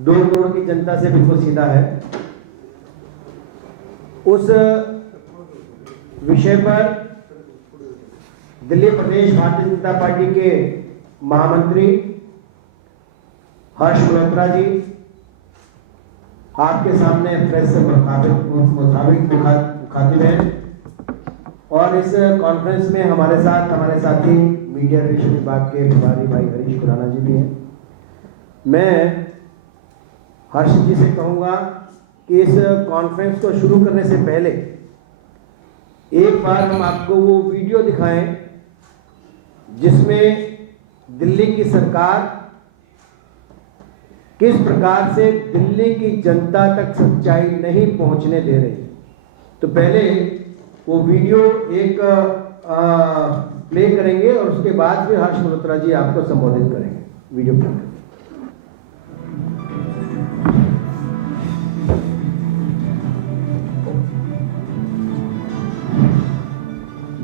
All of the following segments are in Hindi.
2 करोड़ की जनता से बिल्कुल सीधा है। उस विषय पर दिल्ली प्रदेश भारतीय जनता पार्टी के महामंत्री हर्ष मल्होत्रा जी आपके सामने प्रेस से मुताबिक मुखातिब हैं और इस कॉन्फ्रेंस में हमारे साथी मीडिया रिलेशन विभाग के प्रभारी भाई हरीश खुराना जी भी हैं। मैं हर्ष जी से कहूँगा कि इस कॉन्फ्रेंस को शुरू करने से पहले एक बार हम आपको वो वीडियो दिखाएं जिसमें दिल्ली की सरकार किस प्रकार से दिल्ली की जनता तक सच्चाई नहीं पहुंचने दे रही। तो पहले वो वीडियो एक प्ले करेंगे और उसके बाद फिर हर्ष मल्होत्रा जी आपको संबोधित करेंगे। वीडियो प्ले करेंगे।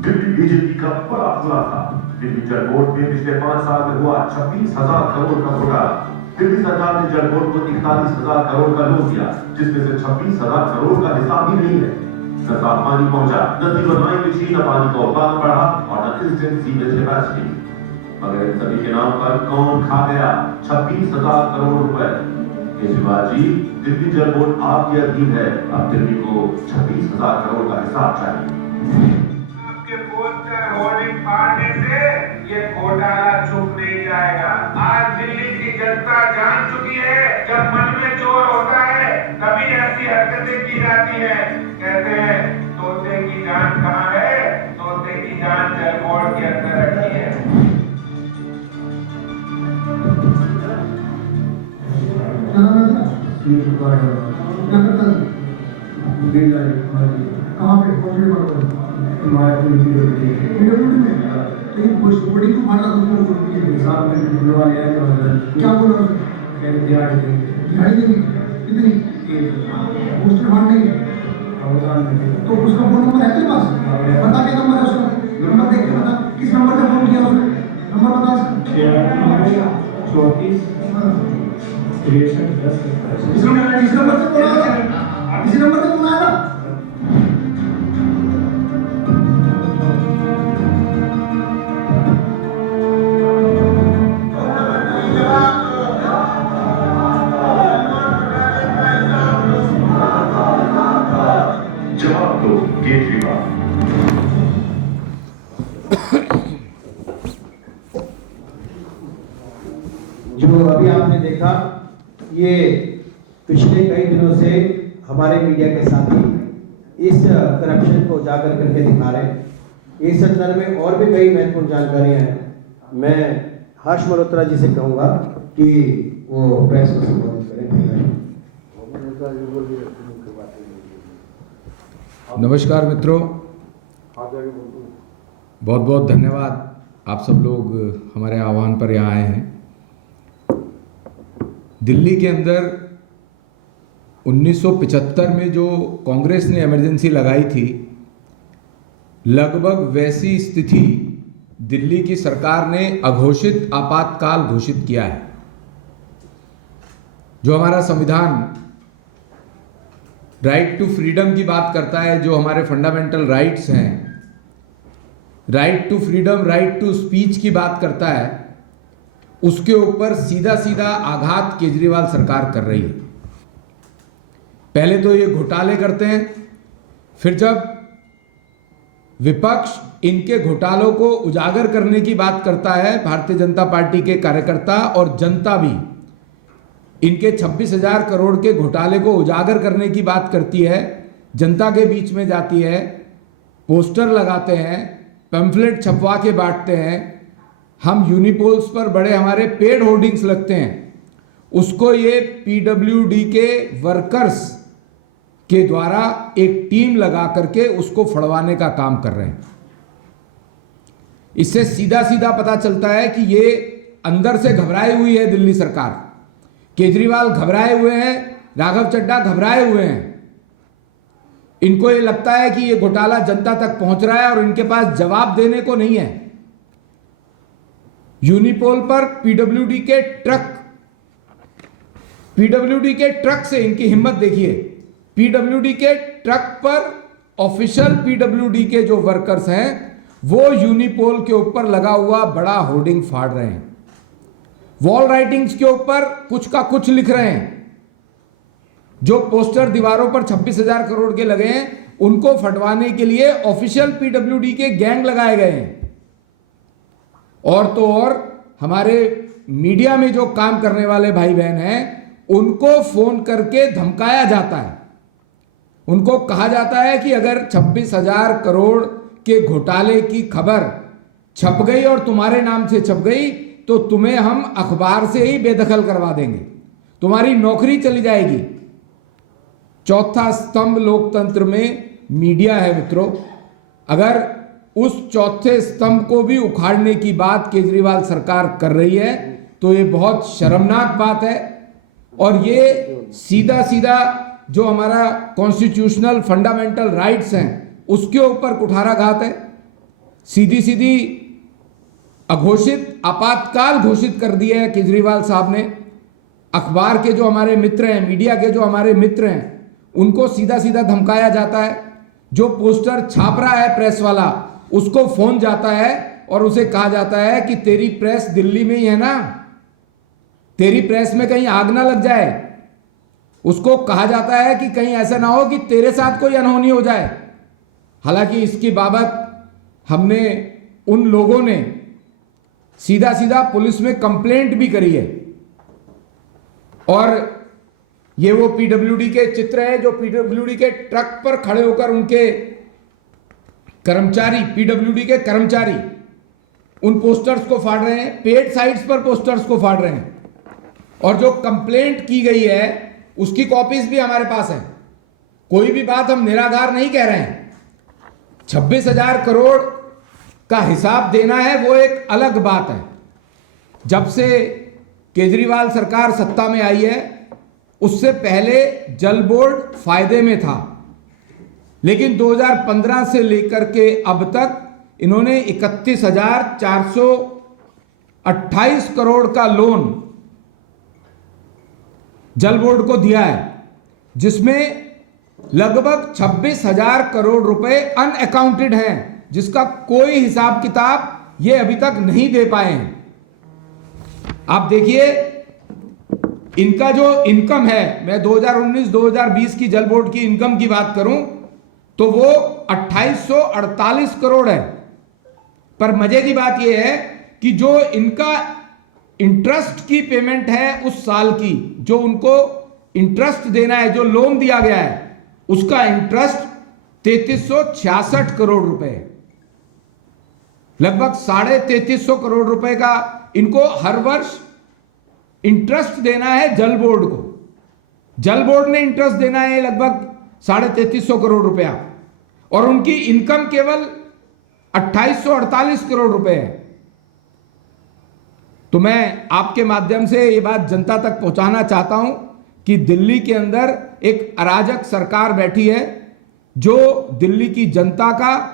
दिल्ली बीजेपी का बड़ा खुलासा। दिल्ली जल बोर्ड में पिछले 5 साल में हुआ 26,000 करोड़ का घोटाला। दिल्ली सरकार ने जल बोर्ड को 41,000 करोड़ का लोन दिया, जिसमें से 26,000 करोड़ का हिसाब ही नहीं है। न साफ पानी पहुंचा, न सीवर लाइन बिछी, न पानी का उत्पादन बढ़ा और न इंस्टेंट सीवेज कैपेसिटी। मगर इन सभी के नाम पर कौन खा गया 26,000 करोड़ रुपए? केजरीवाल जी, दिल्ली जल बोर्ड आपके अधीन है। अब दिल्ली को 26,000 करोड़ का हिसाब चाहिए। पोस्टर होर्डिंग फाड़ने से ये घोटाला चुप नहीं जाएगा। आज दिल्ली की जनता जान चुकी है, जब मन में जोर होता है तभी ऐसी हरकतें की जाती है। कहते हैं तोते की जान कहाँ है? तोते की जान जल बोर्ड के अंदर रखी है। कहाँ पे पहुंचने बड़ी को मारा हिसाब में क्या बोला दिहाड़ी देंगे कितनी पोस्टर मारने तो उसका फोन नंबर है तेरे पास? बता के नंबर है उसका, नंबर देख के बता किस नंबर से फोन किया उसने, नंबर बता। 34 इस नंबर से बोला, इसी नंबर से फोन आया। जवाब दो केजरीवाल। जो अभी आपने देखा ये पिछले कई दिनों से हमारे मीडिया के साथी इस करप्शन को उजागर करके दिखा रहे हैं। इस संदर्भ में और भी कई महत्वपूर्ण जानकारियां हैं। मैं हर्ष मल्होत्रा जी से कहूंगा कि वो प्रेस को संबोधित करें। नमस्कार मित्रों, बहुत बहुत धन्यवाद आप सब लोग हमारे आह्वान पर यहाँ आए हैं। दिल्ली के अंदर 1975 में जो कांग्रेस ने इमरजेंसी लगाई थी, लगभग वैसी स्थिति दिल्ली की सरकार ने अघोषित आपातकाल घोषित किया है। जो हमारा संविधान राइट टू फ्रीडम की बात करता है, जो हमारे फंडामेंटल राइट्स हैं, right to freedom, right to speech की बात करता है, उसके ऊपर सीधा सीधा आघात केजरीवाल सरकार कर रही है। पहले तो ये घोटाले करते हैं, फिर जब विपक्ष इनके घोटालों को उजागर करने की बात करता है, भारतीय जनता पार्टी के कार्यकर्ता और जनता भी इनके 26,000 करोड़ के घोटाले को उजागर करने की बात करती है, जनता के बीच में जाती है, पोस्टर लगाते हैं, पैम्फलेट छपवा के बांटते हैं, हम यूनिपोल्स पर बड़े हमारे पेड होर्डिंग्स लगते हैं, उसको ये पीडब्ल्यूडी के वर्कर्स के द्वारा एक टीम लगा करके उसको फड़वाने का काम कर रहे हैं। इससे सीधा सीधा पता चलता है कि ये अंदर से घबराई हुई है दिल्ली सरकार। केजरीवाल घबराए हुए हैं, राघव चड्ढा घबराए हुए हैं। इनको ये लगता है कि ये घोटाला जनता तक पहुंच रहा है और इनके पास जवाब देने को नहीं है। यूनिपोल पर पीडब्ल्यूडी के ट्रक पीडब्ल्यूडी के ट्रक से, इनकी हिम्मत देखिए, पीडब्ल्यूडी के ट्रक पर ऑफिशियल पीडब्ल्यूडी के जो वर्कर्स हैं वो यूनिपोल के ऊपर लगा हुआ बड़ा होर्डिंग फाड़ रहे हैं, वॉल राइटिंग्स के ऊपर कुछ का कुछ लिख रहे हैं। जो पोस्टर दीवारों पर 26,000 करोड़ के लगे हैं उनको फटवाने के लिए ऑफिशियल पीडब्ल्यूडी के गैंग लगाए गए हैं। और तो और हमारे मीडिया में जो काम करने वाले भाई बहन हैं उनको फोन करके धमकाया जाता है। उनको कहा जाता है कि अगर 26,000 करोड़ के घोटाले की खबर छप गई और तुम्हारे नाम से छप गई तो तुम्हें हम अखबार से ही बेदखल करवा देंगे, तुम्हारी नौकरी चली जाएगी। चौथा स्तंभ लोकतंत्र में मीडिया है मित्रों। अगर उस चौथे स्तंभ को भी उखाड़ने की बात केजरीवाल सरकार कर रही है तो ये बहुत शर्मनाक बात है। और ये सीधा सीधा जो हमारा कॉन्स्टिट्यूशनल फंडामेंटल राइट्स हैं उसके ऊपर कुठाराघात है। सीधी सीधी अघोषित आपातकाल घोषित कर दिया है केजरीवाल साहब ने। अखबार के जो हमारे मित्र हैं, मीडिया के जो हमारे मित्र हैं, उनको सीधा सीधा धमकाया जाता है। जो पोस्टर छाप रहा है प्रेस वाला उसको फोन जाता है और उसे कहा जाता है कि तेरी प्रेस दिल्ली में ही है ना, तेरी प्रेस में कहीं आग ना लग जाए। उसको कहा जाता है कि कहीं ऐसा ना हो कि तेरे साथ कोई अनहोनी हो जाए। हालांकि इसकी बाबत हमने उन लोगों ने सीधा सीधा पुलिस में कंप्लेंट भी करी है। और ये वो पीडब्ल्यूडी के चित्र है जो पीडब्ल्यूडी के ट्रक पर खड़े होकर उनके कर्मचारी, पीडब्ल्यूडी के कर्मचारी उन पोस्टर्स को फाड़ रहे हैं, पेड साइट्स पर पोस्टर्स को फाड़ रहे हैं। और जो कंप्लेंट की गई है उसकी कॉपीज भी हमारे पास है। कोई भी बात हम निराधार नहीं कह रहे हैं। 26,000 करोड़ का हिसाब देना है वो एक अलग बात है। जब से केजरीवाल सरकार सत्ता में आई है उससे पहले जल बोर्ड फायदे में था, लेकिन 2015 से लेकर के अब तक इन्होंने 31,428 करोड़ का लोन जल बोर्ड को दिया है, जिसमें लगभग 26,000 करोड़ रुपए अनअकाउंटेड हैं, जिसका कोई हिसाब किताब ये अभी तक नहीं दे पाए हैं। आप देखिए इनका जो इनकम है, मैं 2019-2020 की जल बोर्ड की इनकम की बात करूं तो वो 2848 करोड़ है। पर मजे की बात यह है कि जो इनका इंटरेस्ट की पेमेंट है उस साल की, जो उनको इंटरेस्ट देना है, जो लोन दिया गया है, उसका इंटरेस्ट 3366 करोड़ रुपए है। लगभग 3350 करोड़ रुपए का इनको हर वर्ष इंटरेस्ट देना है जल बोर्ड को। जल बोर्ड ने इंटरेस्ट देना है लगभग 3350 करोड़ रुपया, और उनकी इनकम केवल 2848 करोड़ रुपए है। तो मैं आपके माध्यम से ये बात जनता तक पहुंचाना चाहता हूं कि दिल्ली के अंदर एक अराजक सरकार बैठी है जो दिल्ली की जनता का,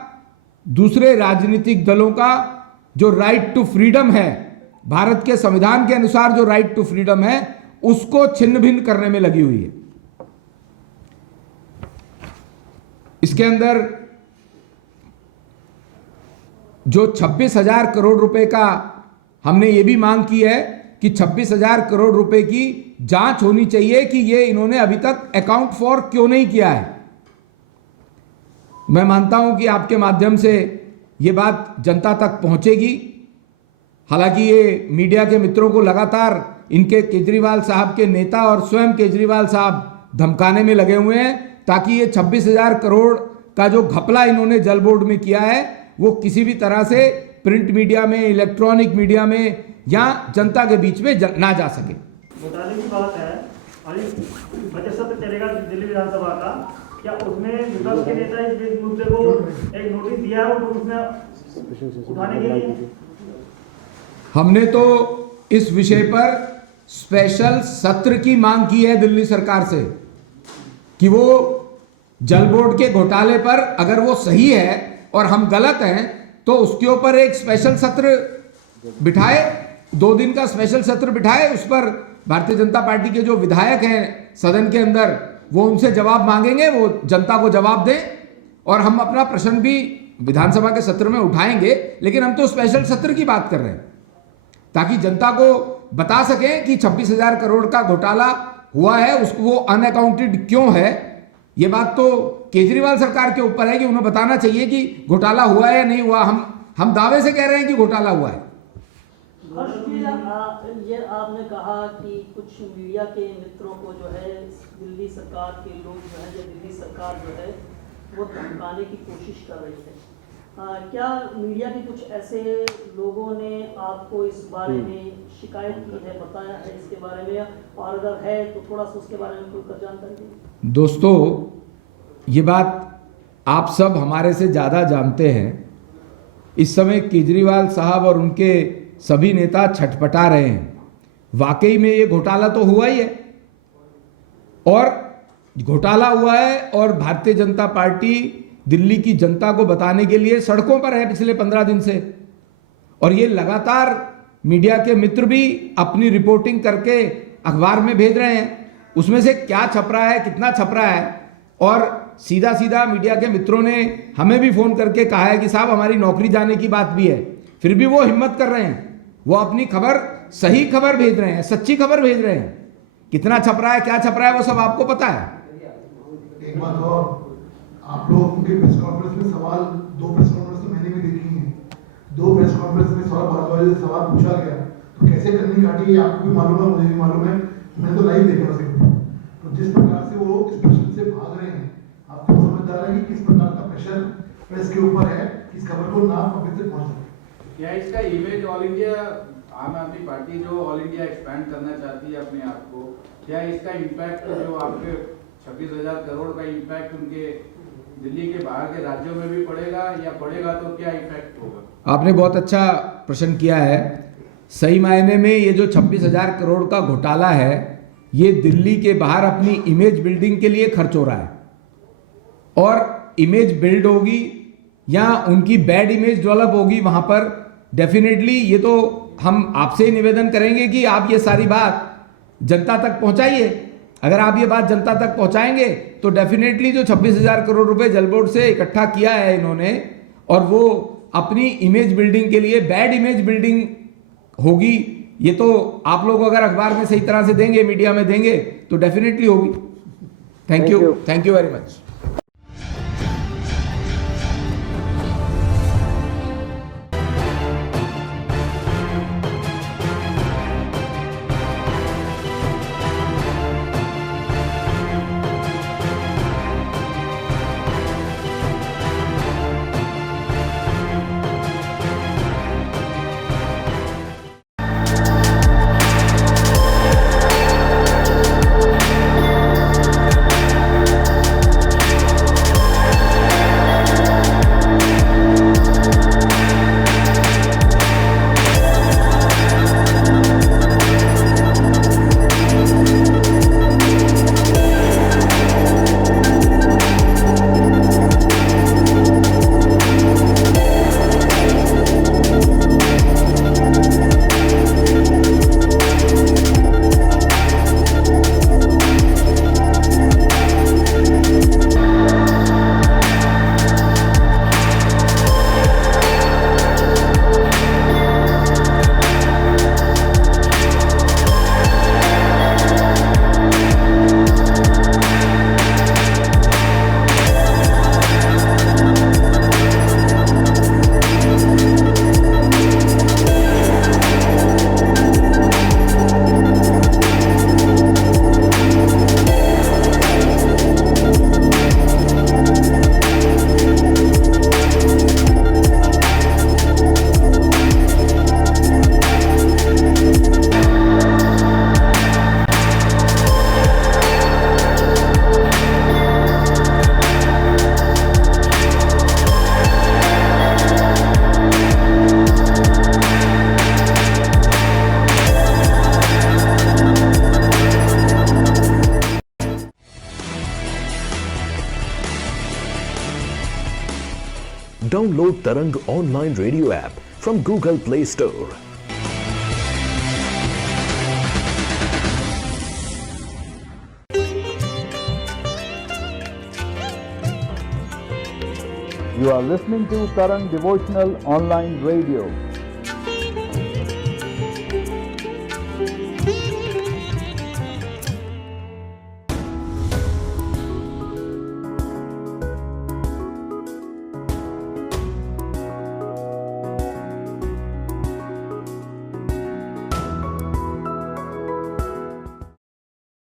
दूसरे राजनीतिक दलों का जो राइट टू फ्रीडम है, भारत के संविधान के अनुसार जो राइट टू फ्रीडम है, उसको छिन्न भिन्न करने में लगी हुई है। इसके अंदर जो 26,000 करोड़ रुपए का हमने ये भी मांग की है कि 26,000 करोड़ रुपए की जांच होनी चाहिए कि ये इन्होंने अभी तक अकाउंट फॉर क्यों नहीं किया है। मैं मानता हूं कि आपके माध्यम से ये बात जनता तक पहुंचेगी। हालांकि ये मीडिया के मित्रों को लगातार इनके केजरीवाल साहब के नेता और स्वयं केजरीवाल साहब धमकाने में लगे हुए हैं ताकि ये 26,000 करोड़ का जो घपला इन्होंने जल बोर्ड में किया है वो किसी भी तरह से प्रिंट मीडिया में, इलेक्ट्रॉनिक मीडिया में या जनता के बीच में ना जा सके। घोटाले की बात है, बजट सत्र चलेगा दिल्ली विधानसभा का, क्या उसमें विपक्ष के नेता इस मुद्दे को एक नोटिस दिया है उसमें उठाने के लिए? हमने तो इस विषय पर स्पेशल सत्र की मांग की है दिल्ली सरकार से कि वो जल बोर्ड के घोटाले पर अगर वो सही है और हम गलत हैं तो उसके ऊपर एक स्पेशल सत्र बिठाए, 2 दिन का स्पेशल सत्र बिठाए, उस पर भारतीय जनता पार्टी के जो विधायक हैं सदन के अंदर वो उनसे जवाब मांगेंगे, वो जनता को जवाब दें, और हम अपना प्रश्न भी विधानसभा के सत्र में उठाएंगे। लेकिन हम तो स्पेशल सत्र की बात कर रहे हैं ताकि जनता को बता सकें कि 26,000 करोड़ का घोटाला हुआ है, उसको वो अनअकाउंटेड क्यों है। ये बात तो केजरीवाल सरकार के ऊपर है कि उन्हें बताना चाहिए कि घोटाला हुआ है या नहीं हुआ। हम दावे से कह रहे हैं कि घोटाला हुआ है। ये आपने कहा कि कुछ मीडिया के मित्रों को जो है दिल्ली सरकार के लोग जो है या दिल्ली सरकार जो है वो धमकाने की कोशिश कर रही है। क्या मीडिया के कुछ ऐसे लोगों ने आपको इस बारे में शिकायत की है, बताया है इसके बारे में, और अगर है तो थोड़ा सा उसके बारे में खुलकर जानकारी दें। दोस्तों, ये बात आप सब हमारे से ज़्यादा जानते हैं। इस समय केजरीवाल साहब और उनके सभी नेता छटपटा रहे हैं। वाकई में ये घोटाला तो हुआ ही है, और घोटाला हुआ है, और भारतीय जनता पार्टी दिल्ली की जनता को बताने के लिए सड़कों पर है पिछले 15 दिन से। और ये लगातार मीडिया के मित्र भी अपनी रिपोर्टिंग करके अखबार में भेज रहे हैं। उसमें से क्या छप रहा है, कितना छप रहा है, और सीधा सीधा मीडिया के मित्रों ने हमें भी फोन करके कहा है कि साहब हमारी नौकरी जाने की बात भी है। फिर भी वो हिम्मत कर रहे हैं, वो अपनी खबर, सही खबर भेज रहे हैं, सच्ची खबर भेज रहे हैं। कितना छप रहा है, क्या छप रहा है, वो सब आपको पता है। एक बात और, आप लोग उनके प्रेस कॉन्फ्रेंस में सवाल, 2 प्रेस कॉन्फ्रेंस तो मैंने भी देखी हैं, 2 प्रेस कॉन्फ्रेंस में सवाल भारद्वाज से सवाल पूछा गया तो कैसे करनी काटी है आपको भी मालूम है, मुझे भी मालूम है, मैंने तो लाइव देखा उसे। तो जिस प्रकार से वो इस प्रश्न से भाग रहे हैं, आप खुद समझदार है कि किस प्रकार का प्रेशर प्रेस के ऊपर है इस खबर को ना पब्लिक तक पहुंच सके। क्या इसका इमेज ऑल इंडिया, आम आदमी पार्टी जो ऑल इंडिया एक्सपैंड करना चाहती है अपने आप को, क्या इसका इम्पैक्ट जो आपके 26,000 करोड़ का इम्पैक्ट उनके दिल्ली के बाहर के राज्यों में भी पड़ेगा, या पड़ेगा तो क्या इफेक्ट होगा? आपने बहुत अच्छा प्रश्न किया है। सही मायने में ये जो 26,000 करोड़ का घोटाला है, ये दिल्ली के बाहर अपनी इमेज बिल्डिंग के लिए खर्च हो रहा है, और इमेज बिल्ड होगी या उनकी बैड इमेज डेवलप होगी वहां पर डेफिनेटली। ये तो हम आपसे ही निवेदन करेंगे कि आप ये सारी बात जनता तक पहुंचाइए। अगर आप ये बात जनता तक पहुंचाएंगे तो डेफिनेटली जो 26,000 करोड़ रुपए जल बोर्ड से इकट्ठा किया है इन्होंने, और वो अपनी इमेज बिल्डिंग के लिए बैड इमेज बिल्डिंग होगी, ये तो आप लोग अगर अखबार में सही तरह से देंगे, मीडिया में देंगे, तो डेफिनेटली होगी। Thank you very much. Download Tarang online radio app from Google Play Store. You are listening to Tarang Devotional Online Radio.